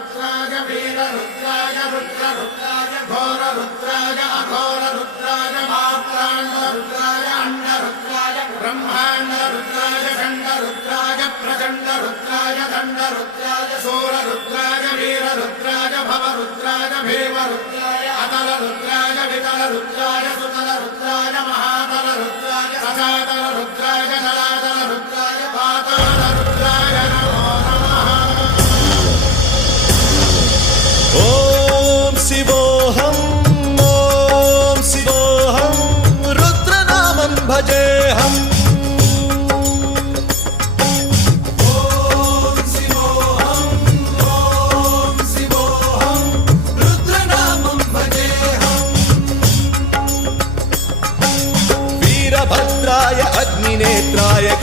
रुद्राय वीररुद्राय रुद्ररुद्राय घोररुद्राय अघोररुद्राय मात्राण्डरुद्राय अण्डरुद्राय ब्रह्माण्डरुद्राय खण्डरुद्राय प्रचण्डरुद्राय दण्डरुद्राय शूररुद्राय वीररुद्राय भवरुद्राय भीमरुद्राय अतलरुद्राय वितलरुद्राय सुतलरुद्राय महातलरुद्राय सचातलरुद्राय जलातल